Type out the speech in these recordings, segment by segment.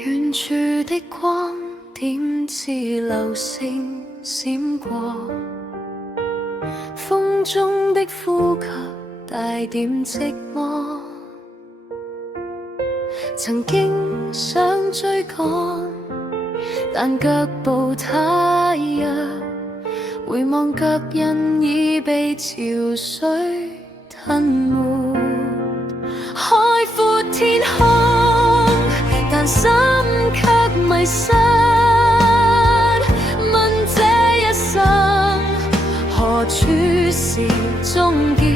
遠處的光點似流星閃過，風中的呼吸帶點寂寞。曾經想追趕，但腳步太弱，回望腳印已被潮水吞沒。海闊天空，但心卻迷失。問這一生何處是終結？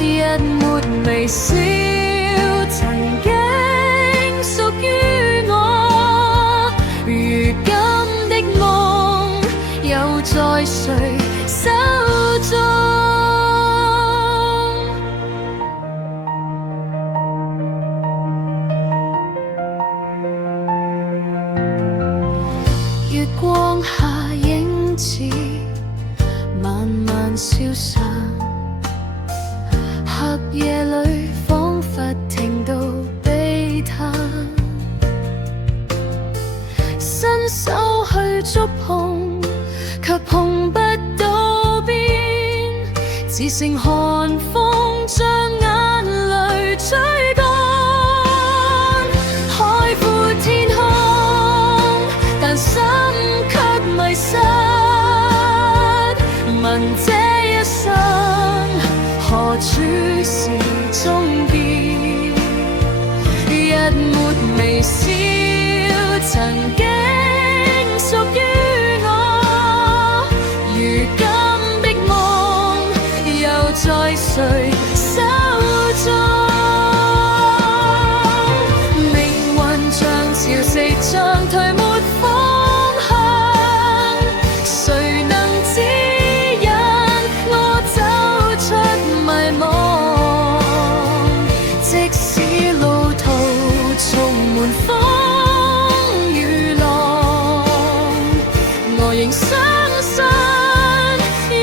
一抹微笑曾經屬於我，如今的夢又在誰手中？月光下影子慢慢消散，黑夜裏彷彿聽到悲嘆，伸手去觸碰，卻碰不到邊，只剩寒風將眼淚吹乾。海闊天空，但心卻迷失。問這一生何處是終結？一抹微笑曾經屬於我，如今的夢又在誰手中？命運像潮汐，像退沒方向，誰能指引我走出迷茫？即使路途充滿風雨浪，我仍相信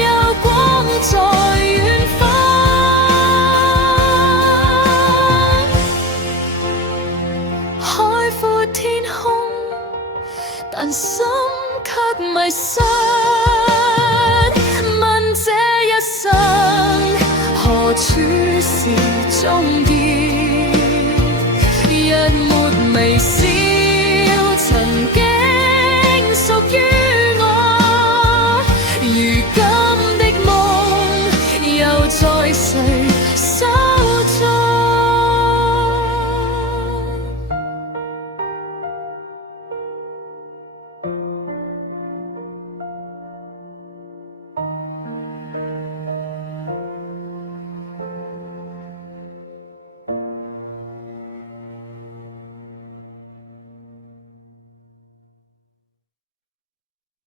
有光在遠方。海闊天空，但心卻迷失。問這一生何處是終結？一抹微笑